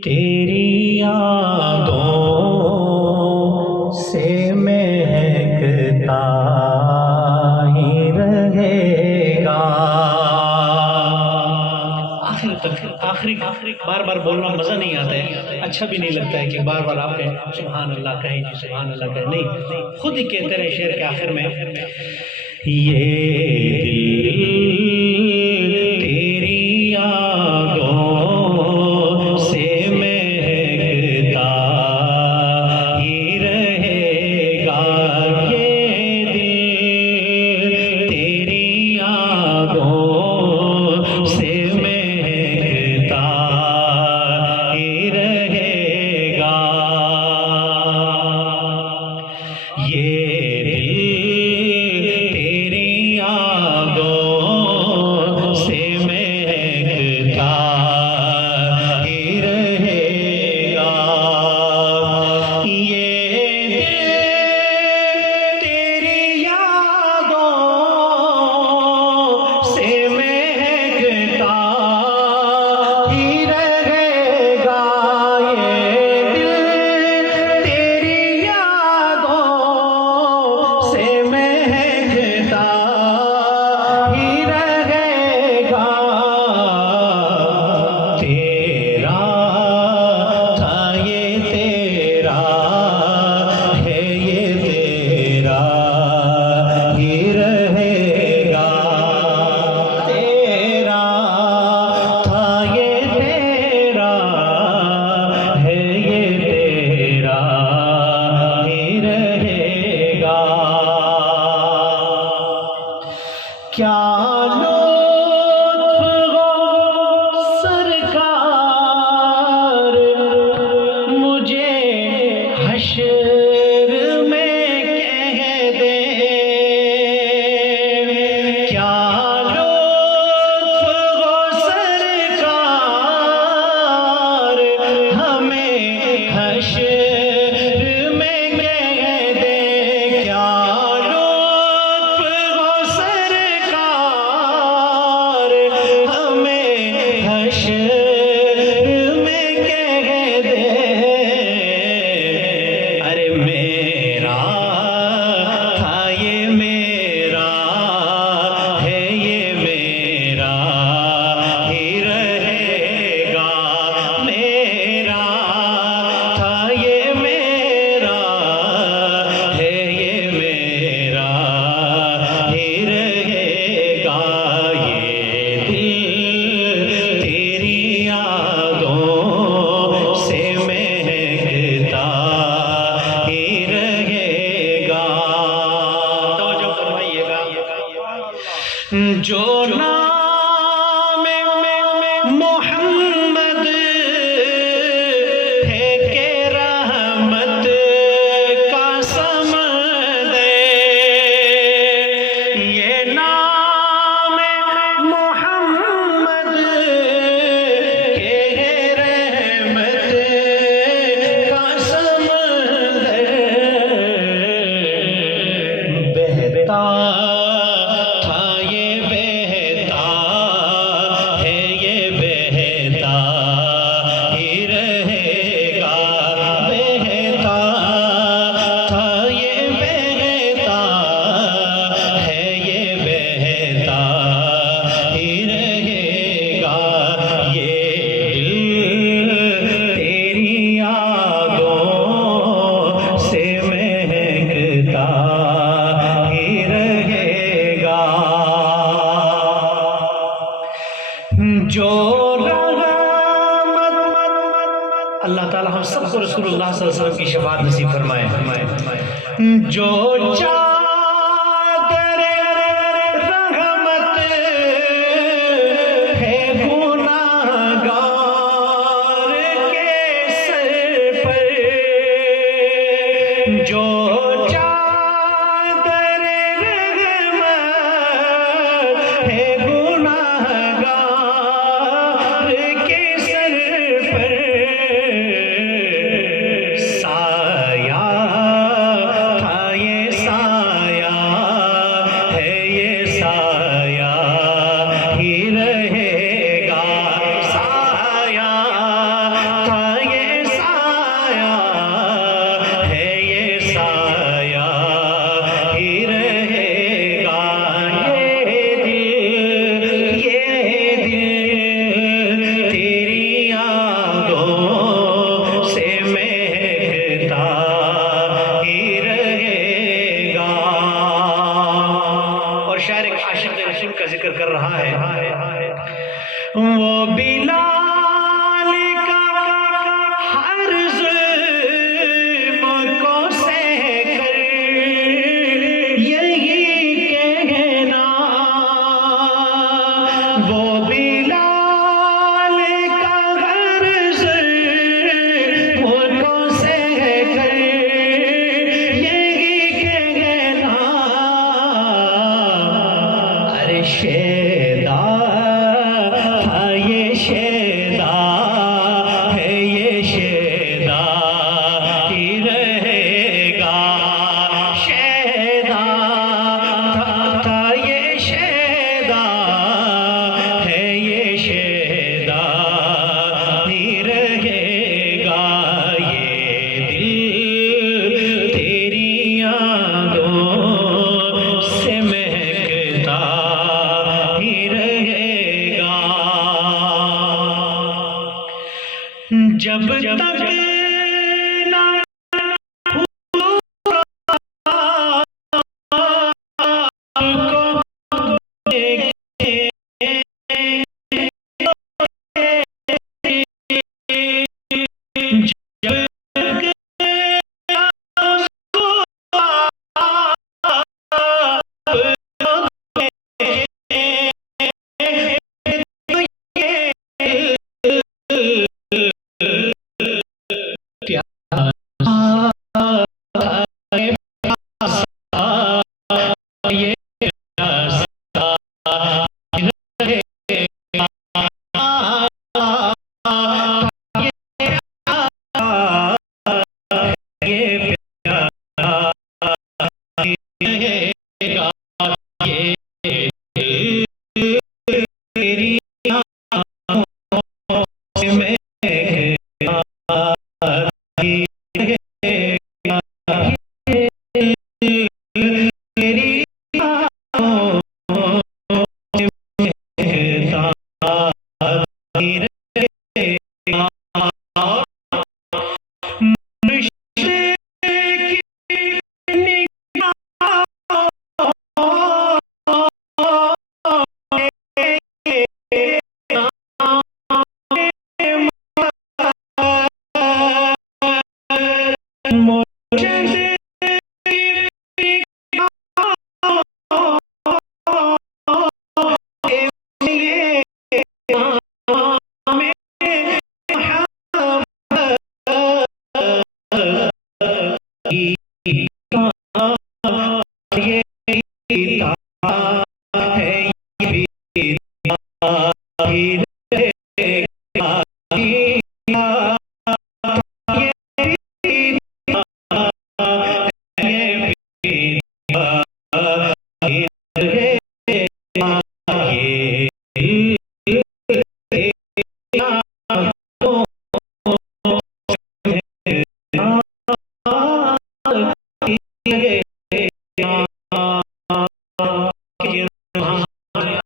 तेरी यादों से महकता ही रहेगा। आखिर तक आखिरी बार बार बोलना मजा नहीं आता है, अच्छा भी नहीं लगता है कि बार बार आप कहें सुभान अल्लाह, कहें जी सुभान अल्लाह कहें, नहीं, खुद ही कहते रहे शेर के आखिर में, ये दिल तेरी यादों से महकता ही रहेगा। ये दिल तेरी यादों से महकता ही रहेगा। ये क्या लुत्फ़ हो सरकार, मुझे हश्र में कह दे। क्या लुत्फ़ हो सरकार, हमें हश्र में कह दे। क्या जो नाम मोहम्मद है के रहमत का समद, ये नाम मोहम्मद के रहमत का समद, बहता जो अल्लाह ताला हम सबको रसूलुल्लाह सल्लल्लाहु अलैहि वसल्लम की शफाअत नसीब फरमाए। जो चादर रहमत है गुनाहगार के सर पर, जो चादर रहमत है साया था ये सा जब तक